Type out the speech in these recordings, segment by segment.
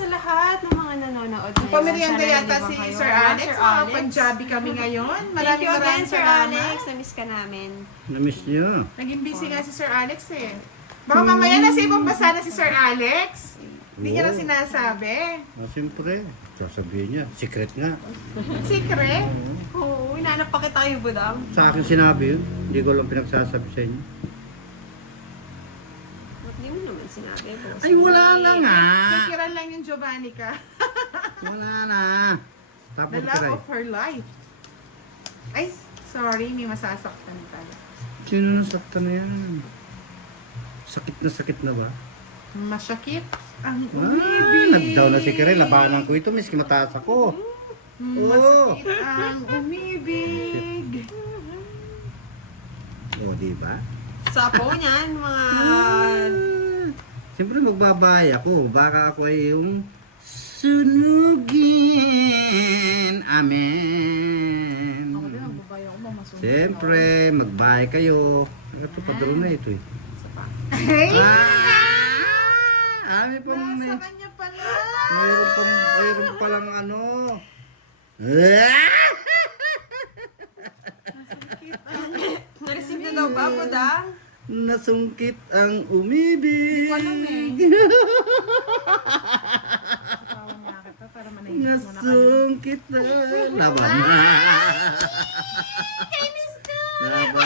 sa lahat ng mga nanonood ngayon. Pamerienda Sana yata nandun si kayo. Sir Alex. Sir Mga Alex. Punjabi kami ngayon. Thank Maraming you again, Sir salamat. Alex. Na-miss ka namin. Na-miss niyo. Naging busy nga si Sir Alex eh. Baka mamaya nasa ibang basa na si Sir Alex. Hindi niya lang sinasabi. Siyempre. Sasabihin niya. Secret nga. Secret? Oo, inaanap pa kita kayo, Budang. Sa akin sinabi yun. Hindi ko lang pinagsasabi sa inyo. Hindi mo naman sinabi, boss. Ay, wala na nga. Nakikiran lang yung Giovanni ka. Wala na. Tapos The love kiray. of her life. Ay, sorry. May masasaktan tayo. Sino nasaktan na yan? Sakit na ba? Masakit ang Ah, umibig. nag-down na si Kiray. Labanan ko ito. Miski mataas ako. Masakit ang umibig. O, diba? Sapo niyan, mga... Siyempre magbabay ako. Baka ako ay yung sunugin. Amen. Ako din, magbabay ako. Mamasunod. Siyempre, magbahay kayo. Ito, padaro na ito eh. Hey! Ami pa mo Nasa eh. kanya pala. Mayroon palang ano. Na-receive na daw ba, Budang? Nasungkit ang umibig. Walang eh. Tawa niya kita para manahimik mo na kayo. Nasungkit na. Laban na. Kainis ka! Laban.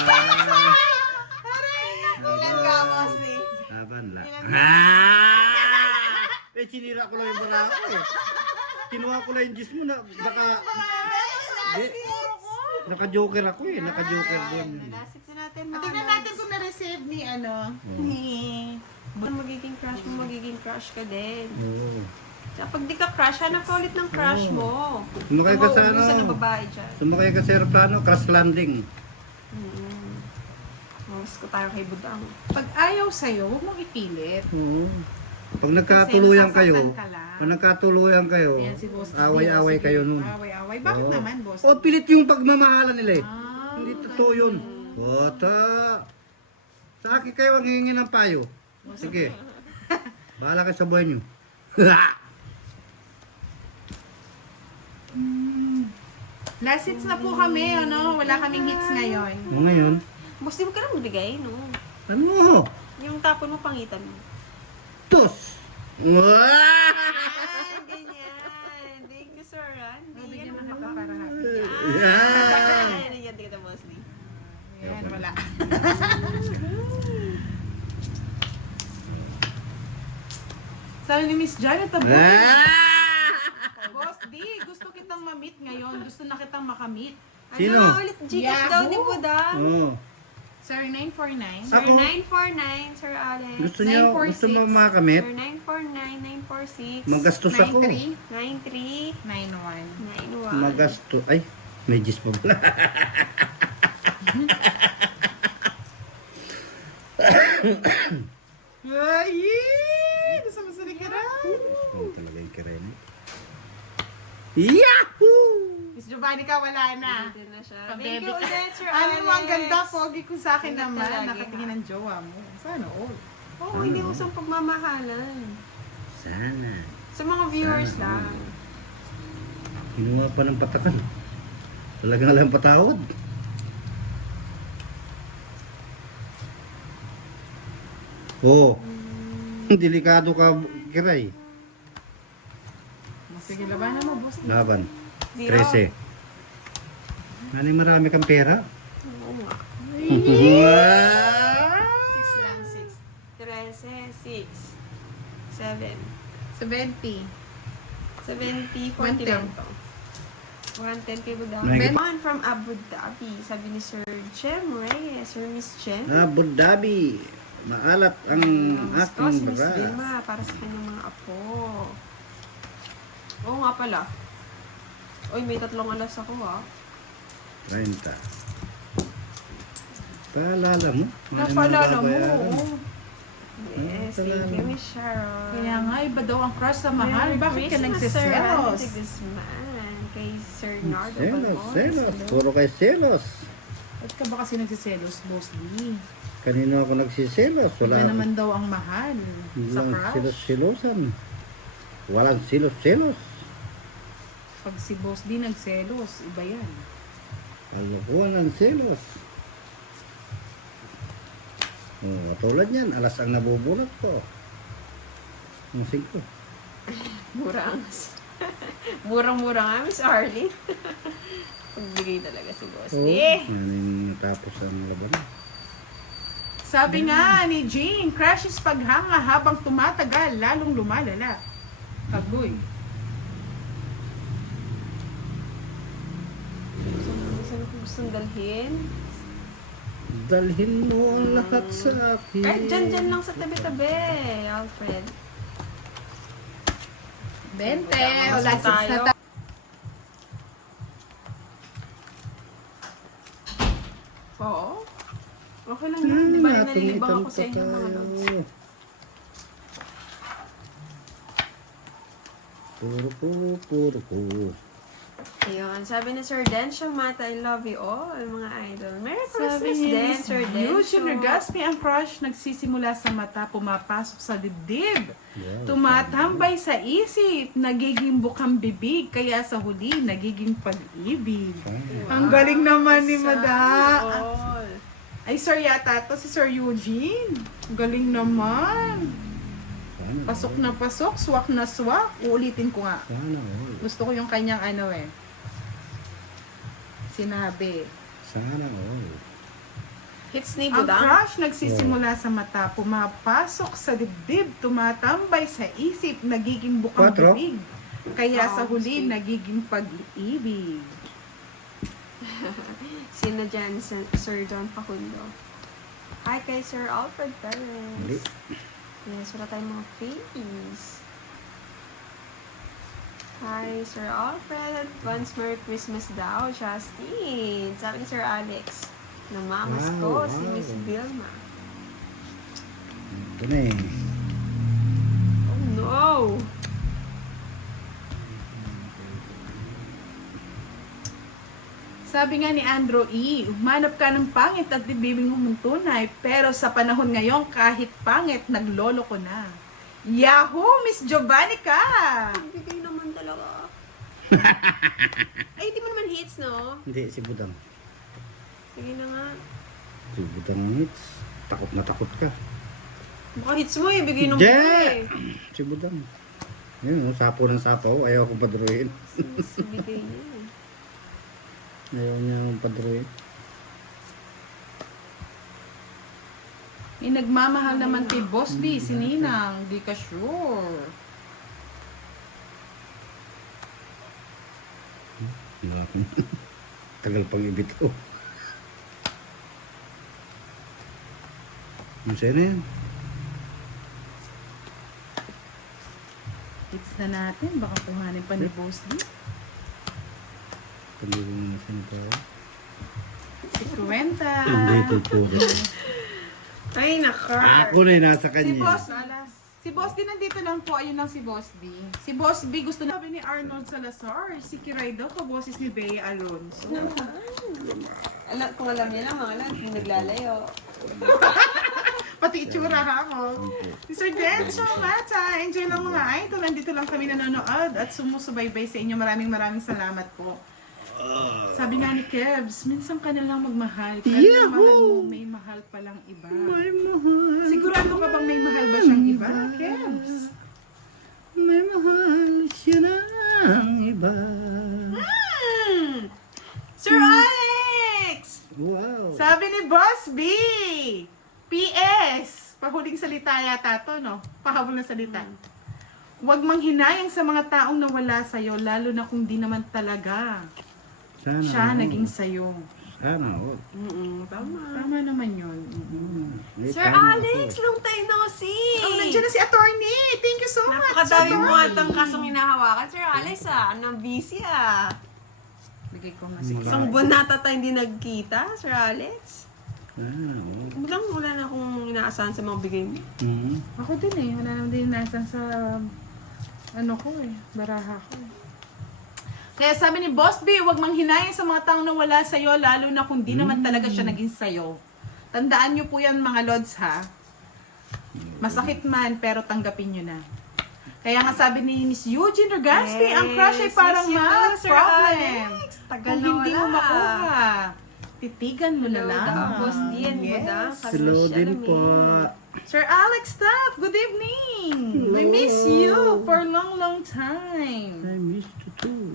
Ilan ka, boss eh? Laban lang. Eh, sinira ko lang yung barako eh. Kinuha ko lang yung gis mo na baka... Di, naka-joker ako eh. Naka-joker doon. Lasits natin, mga Tingnan natin kung na-receive ni ano. Ni... Kung magiging crush mo, magiging crush ka din. Oo. Kapag di ka crush, hanap ka ulit ng crush mo. Sumakay ka sa ano? Mauubusan ng babae dyan. Sumakay ka sa aeroplano, crash landing. Mas ko tayo kay Budang. Pag ayaw sa'yo, huwag mong ipilit. Oo. Pag nagkatuluyan Kasi kayo, nasasaktan ka lang. pag nagkatuluyan kayo, Ayan si Boss D. away-away Sige, kayo nun. Away-away. Bakit Oo. naman, Boss? O, pilit yung pagmamahalan nila eh. Ah, Hindi totoo yun. Bota. Sa akin kayo ang hihingi ng payo. Sige. Bahala kayo sa buhay nyo. Last hits na po kami, ano? Wala kaming hits ngayon. Mga yun. Boss, di mo ka na magbigay, no? Ano? Yung tapon mo, pangitan mo. Tos! Ah, ganyan. Thank you, sir. Bigyan mo na ka para happy. Yan! Yan, kita, boss. Yan, wala. Sabi ni Miss Janet, Boss D, gusto kitang ma-meet ngayon. Gusto na kitang makamit. Sino? Ano, ulit Gcash daw ni Yahoo! Budang. Oo. Sir, 949. Sir Ako? 949, Sir Alex. Gusto niyo, 946. gusto mo makamit? Sir 949, 946. Magastos ako. 93, 93, 91. 91. Magasto. Ay, may gis pa pala. Ay! Gusto mo sa likaran? Ano talaga yung kirene? Yahoo! Miss Giovanni ka, wala na. Dito na siya. Pabebe Thank you ka. ulit, Sir Ano Alex. mo, ang ganda, pogi ko sa akin Ingat naman. ka lagi, Nakatingin ng jowa mo. Sana all. Oo, hindi usang pagmamahalan. Sana. Sa mga viewers lang. Kinuha pa ng patakan. Talagang alam patawad. Oo. Delikado ka, Kiray. Sige, labanan mo, boss. Laban. Zero. 13. Ano yung marami kang pera? Oo nga. 6 lang, 6. 13, 6, 7, 70. 70, 40 110. lang to. 110 kay Budang. Nine. Ben from Abu Dhabi. Sabi ni Sir Jem Reyes. Sir Miss Jem. Abu Dhabi. Maalat ang Mas ko si aking Miss baras. Vilma para sa kanyang mga apo. Oo nga pala. Uy, may 3 alas ako ha. 30. Paalala mo? Napalala mo. Babayaran. Yes, thank you, Miss Sharon. Kaya nga, iba daw ang crush sa mahal. Merry Bakit ka Christmas, Sir nagsiselos? Andy Guzman. Kay Sir Nardo Selos, Balmores. selos. Hello. Puro kay selos. Ba't ka ba kasi nagsiselos, Boss D? Kanino ako nagsiselos? Wala Iba naman daw ang mahal sa Walang crush. silos-silosan. Walang silos-silos. Pag si Boss D nagselos, iba yan. Walang silos. Tulad yan, alas ang nabubulot ko. Ang 5. Murang. Murang-mura nga, Miss Arlene. Pagbigay talaga si Boss D. Yan yung natapos ang laban. Sabi nga ni Jane, crush is paghanga habang tumatagal, lalong lumalala. Agoy. Saan ko gustong dalhin? Dalhin mo ang lahat sa akin. Kahit dyan lang sa tabi-tabi, Alfred. 20. Mas Wala tayo. na Oo. Okay lang yan. Di ba nalilibang ako sa inyo mga lods? Puro. Ayun, sabi ni Sir Densyo Mata, I love you all, mga idol. Merry Christmas Sabi din, niya, Sir Eugene Densyo. Regaspi, ang crush nagsisimula sa mata, pumapasok sa dibdib. Wow. Tumatambay sa isip, nagiging bukang bibig, kaya sa huli, nagiging pag-ibig. Ang galing naman ni Mada. All. Ay, sir yata to, si Sir Eugene. Ang galing naman. Pasok na pasok, swak na swak. Uulitin ko nga. Sana all. Gusto ko yung kanyang sinabi. Sana all. Hits ni Ang Budang. crush nagsisimula sa mata, pumapasok sa dibdib, tumatambay sa isip, nagiging bukang 4. bibig. Kaya sa Wow, huli, sweet. nagiging pag-ibig. Sino dyan? Sir John Facundo. Hi kay Sir Alfred Hindi. Perez. Yes, wala tayong mga face. Hi, Sir Alfred. Advance Merry Christmas daw, Justin. Sabi ni Sir Alex. Namamas ko, Wow, si wow. Miss Vilma. Ito na eh. Oh no! Sabi nga ni Andrew E., umanap ka ng pangit at bibibing mong tunay, pero sa panahon ngayon, kahit pangit, naglolo ko na. Yahoo! Miss Giovanni ka! Bigay naman talaga. Ay, di mo naman hits, no? Hindi, si Budang. Sige na nga. Si Budang ang hits. Takot na takot ka. Baka hits mo eh, bigay ng Hindi! bigay. Si Budang. Yun, sapo ng sapo. Ayaw ko padruin. Bigay niya eh. Ayaw niya akong padruin. Nagmamahal naman kay Boss B, si Ninang, di ka sure. Tagal pang ibit ko. Masaya na yan. Hits na natin, baka kuhanin pa ni Boss B. Pagiging na siya nito. Si Cuenta. Hindi ito puro. Ay, naka. Ako na yung nasa Si kanya. Boss, si Boss D nandito lang po, ayun lang si Boss D. Si Boss B gusto na sabi ni Arnold Salazar, si Kiray daw, kaboses ni Bea Alonso. Kung alam niya lang, mga lang, hindi naglalayo. Pati itsura ha ako. Si Sir Denso Mata, enjoy lang mga idol. Nandito lang kami nanonood at sumusubaybay sa inyo. Maraming salamat po. Sabi nga ni Kebs, minsan ka na lang magmahal. Pero mahal mo, may mahal palang iba. May mahal. Sigurado ka bang may mahal ba siyang iba, Kebs? May mahal siya ng iba. Sir Alex! Wow. Sabi ni Boss B, PS, pahuling salita yata to, no? Pahabol na salita. Huwag manghinayang sa mga taong nawala sa'yo, lalo na kung di naman talaga Sana siya all. naging sa'yo. Sana all. Tama. Tama naman yun. May Sir tama Alex, to. long time no see! Oh, nandiyan na si attorney! Thank you so much! Napakadami mo attorney. atang kasong hinahawakan, Sir Alex Anong busy Bigay ko nga si Isang buwan nata tayo hindi nagkita, Sir Alex. Sana all. Wala na akong inaasahan sa mga bigay mo. Ako din eh. Wala naman din nasan sa baraha ko. Kaya sabi ni Boss B, huwag manghinayang sa mga taong nawala sa'yo, lalo na kung di naman talaga siya naging sa'yo. Tandaan nyo po yan mga lods ha. Masakit man, pero tanggapin nyo na. Kaya nga sabi ni Miss Eugene Rogaspi, ang crush ay Yes, parang miss you math too, Sir problem. Alex. Tagal Kung na hindi mo wala. makuha, titigan mo na Hello lang. daw, Boss Dian mo daw. Yes. Sabi Hello ni din Shalomie. po. Sir Alex Staff, good evening. I miss you for a long time. I miss you too.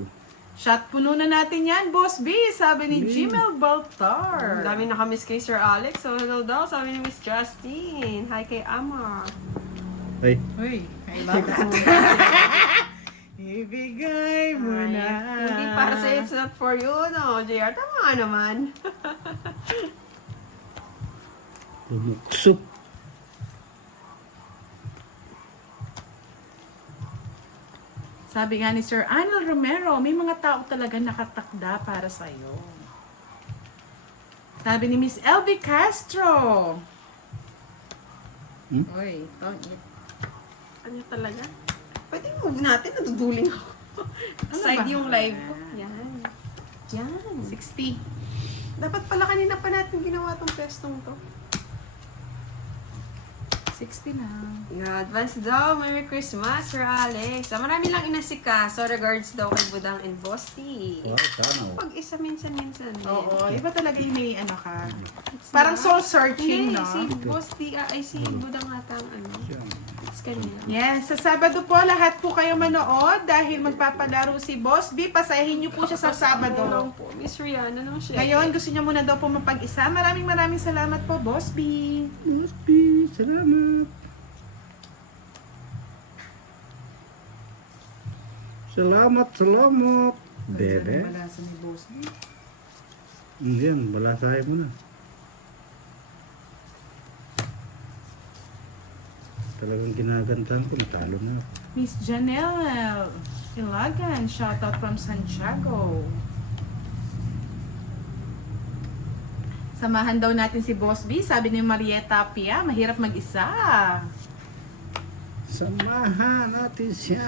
Shot puno na natin yan, Boss B, sabi ni Gmail Ang Baltar. dami nakamiss kay Sir Alex. So, hello daw. Sabi ni Miss Justine. Hi kay Amar. Ay, Uy, I love that. Ibigay mo Ay, na. hindi para sa it's not for you, no? JR, tama nga naman. lumukso. Sabi nga ni Sir Anel Romero, may mga tao talaga nakatakda para sa'yo. Sabi ni Miss Elvie Castro. Uy, don't eat. Ano talaga? Pwede move natin. Naduduling ako. Side ba? yung live ko. Yan. Yan. 60. Dapat pala kanina pa natin ginawa tong pestong to. 60 na. Yeah, advance daw. Merry Christmas, Sir Alex. Marami lang inasika. So, regards daw kay Budang and Boss T. Wow, sana. Pag isa minsan-minsan din. Oo, iba talaga yung may ano ka. It's Parang not- soul searching, Hindi, no? si Boss T, ay si Budang ata ang ano. It's kanina. Yes, sa Sabado po, lahat po kayo manood dahil magpapalaro si Boss B. Pasahin niyo po siya sa Sabado. Ano po, Miss Rihanna nung siya. Ngayon, gusto niyo muna daw po mapag-isa. Maraming salamat po, Boss B. Must be, salamat. Salamat. Bebe. Wala sa ni Boss B. Yan, balasahin mo na. Talagang ginagantahan ko, matalo na. Miss Janelle Ilagan, shoutout from Santiago. Samahan daw natin si Boss B. Sabi ni Marieta Pia, mahirap mag-isa. Samahan natin siya.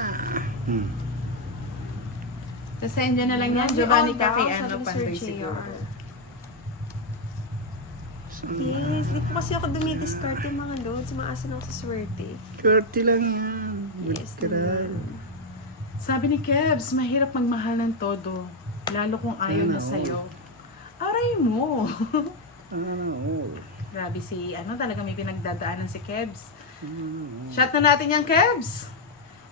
Sasend na lang yan, Giovanni Cafe, ano, Pantoy siguro. Yes, di po kasi ako dumidiscard yung mga loads. Maasan ako sa swerte. Swerte lang yan. Yes, Magkaral. Sabi ni Kebs, mahirap magmahal ng todo. Lalo kung ayaw na Sana sa'yo. Aray mo. Oo. Grabe si, ano, talaga may pinagdadaanan si Kebs. Shot na natin yung Kebs.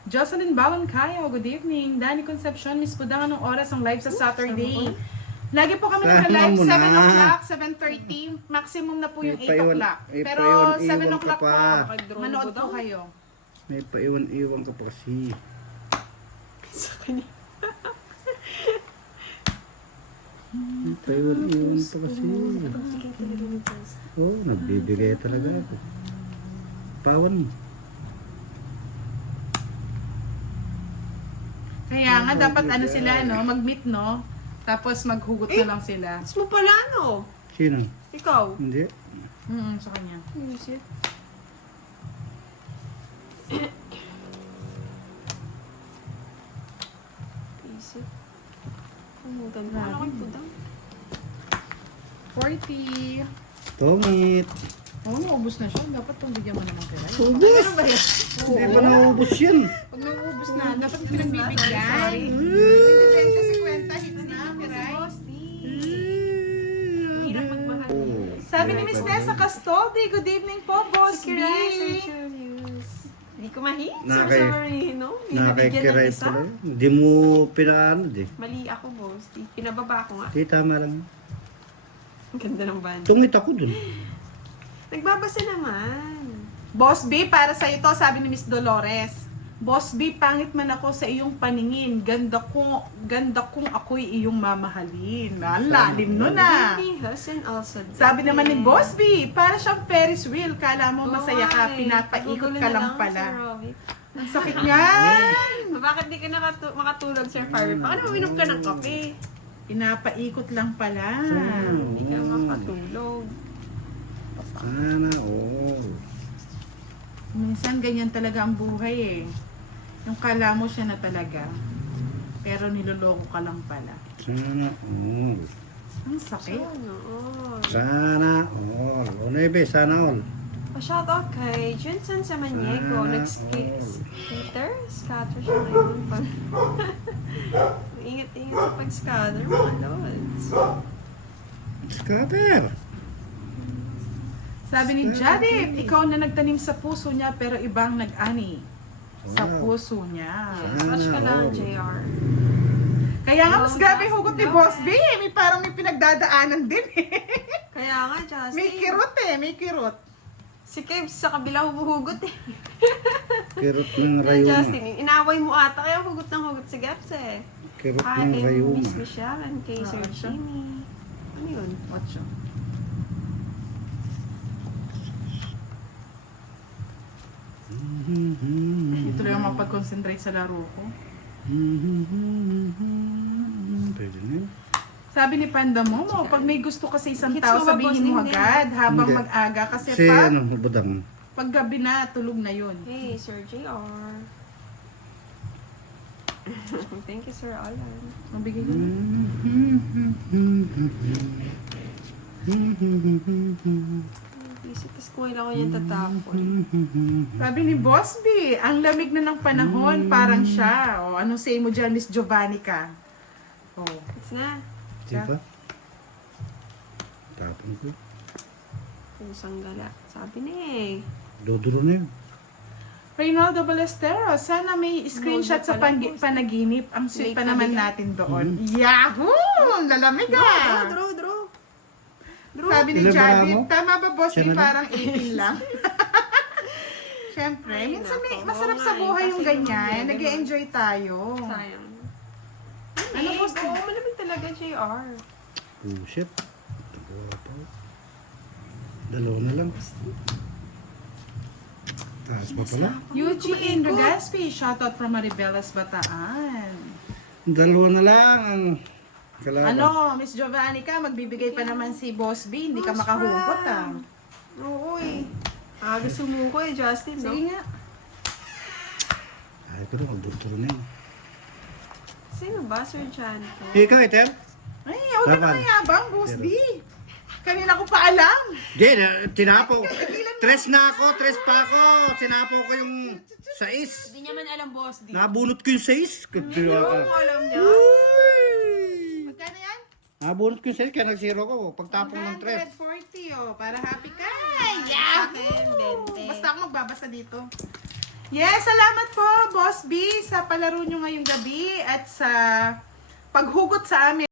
Jocelyn Balon Kayo, good evening. Danny Concepcion, Miss Budang, anong oras ang live sa Saturday? Lagi po kami Sama nag-live, mo 7 na. o'clock, 7:30. Maximum na po yung 8 o'clock. Pero 7 iwan ka o'clock po, pa. manood po kayo. May paiwan-iwan ka pa kasi. Sa kanya. May paiwan-iwan pa kasi. Bigay talaga ni Boss. Oo, nagbibigay talaga ako. Pawan mo. Kaya nga, dapat ano sila, no? Mag-meet, no? Tapos maghugot na lang sila. Mas mo pala ano? Sino? Ikaw? Hindi. Sa kanya. Music. Isip. Ang ganda. Ano kay Budang? 40. Tongit. Oo, naubos na siya. Dapat itong bigyan mo naman kaya. Ubus! Hindi pa naubos yan. Pag naubos na, dapat pinagbibigyan. Eh, 20-50 hits na, Miray. Boss T. Hirap magmahal. Sabi ni Miss Tessa Castoldi, good evening po, Boss Si B. Kiray, Sir Julius. Hindi ko ma-hit. Sir, Nakay- sorry, no? Hindi nabigyan ng Nakakiray isa. pala. Hindi mo pinaano di. Mali ako, Boss T. Pinababa ko nga. Di tama lang. Ang ganda ng band. Tungit ako dun. Nagbabasa naman. Boss B, para sa ito, sabi ni Miss Dolores. Boss B, pangit man ako sa iyong paningin. Ganda kung ako'y iyong mamahalin. Ang lalim nun ah. Baby, Hussein also. Sabi naman ni Boss B, para siyang Ferris wheel. Kala mo masaya ka, Why? pinapaikot Nagugulo ka na lang Sir pala. Robbie. Ang sakit niyan. Bakit di ka makatulog, Sir Farmer? Baka uminom ka ng kape. Pinapaikot lang pala. Hindi ka makatulog. Sana all. Minsan ganyan talaga ang buhay eh. Yung kala mo siya na talaga. Pero niloloko ka lang pala. Sana all. Ang sakit. Ano? Oh. Sana all. O Nebe, sana all. Pa-shoutout kay Junson Samaniego. Ah, Nag-scatter? Scatter siya ngayon. Ingat-ingat sa pag-scatter, mga lods. Scatter. Sabi ni Jadip, ikaw na nagtanim sa puso niya pero ibang nag-ani sa Wow. puso niya. Touch ka lang, wow. JR. Kaya nga mas grabe yung hugot ni Boss B. May parang may pinagdadaanan din eh. Kaya nga, Justin. May kirot eh, may kirot. Si Kebs sa kabila humuhugot eh. Kirot ng Kaya rayuma. Justin, inaway mo ata kaya hugot ng hugot si Kebs eh. Kirot Hi, ng kay rayuma. Miss Michelle and kay Sir siya. Jimmy. Ano yun? Watch yun. Ito lang yung mapag-concentrate sa laro ko. Pwede na yun. Sabi ni Panda Momo, pag may gusto kasi isang Hits tao, mo ba, sabihin mo Boss Ningning? agad habang Hindi. mag-aga. Kasi Si pag, ano, budang. pag gabi na, tulog na yun. Hey, Sir JR. Thank you, Sir Alan. Mabigay ko na. Busy, tapos kung ilang ko yung tatapon. Sabi ni Boss B, ang lamig na ng panahon, parang siya. O, anong say mo dyan, Miss Giovannica? Oh. It's na. Diba? Tapon ko. Pusang gala. Sabi na eh. Duduro na yun. Reynaldo Balesteros, sana may screenshot sa pala po. panaginip. Ang sweet Late pa na naman bigay. natin doon. Yahoo! Lalamig ah! Draw. Sabi ni Ilan ba Javi, mo? tama ba boss? Siya May na lang? parang 18 lang. Siyempre, Ay, minsan may nako, masarap oo sa nga, buhay eh, yung kasi ganyan. yung Nag-e-enjoy tayo. Sayang. Ano, boss? Oo, malamig talaga, JR. Pushit. Takuha pa. Dalawa na lang. Taas pa pala. Eugene Regaspi, shoutout from Maribelas, Bataan. Dalawa na lang ang kalaban. Ano, Miss Giovannica, magbibigay pa naman si Boss B. Hindi ka makahugot ah. Oo eh. Aga sumuko eh, Justin, no? Sige nga. Ay, ko na, magdurturo na yun. Sino ba, Sir Jan? Ikaw, Eter? Ay, huwag ka na Laban. mayabang, Boss B. Kanina ko pa alam. Di, tinapo. Tres na ako, tres pa ako. Sinapo ko yung 6. Hindi niya man alam, boss. Di. Nabunot ko yung 6. Hindi mo alam niya. Magkano yan? Nabunot ko yung 6, kaya nag-zero ko. Pagtapong ng 3. 140 oh, para happy ka. Sa akin, 20. Basta ako magbabasa dito. Yes, salamat po, Boss B, sa palaro nyo ngayong gabi at sa paghugot sa amin.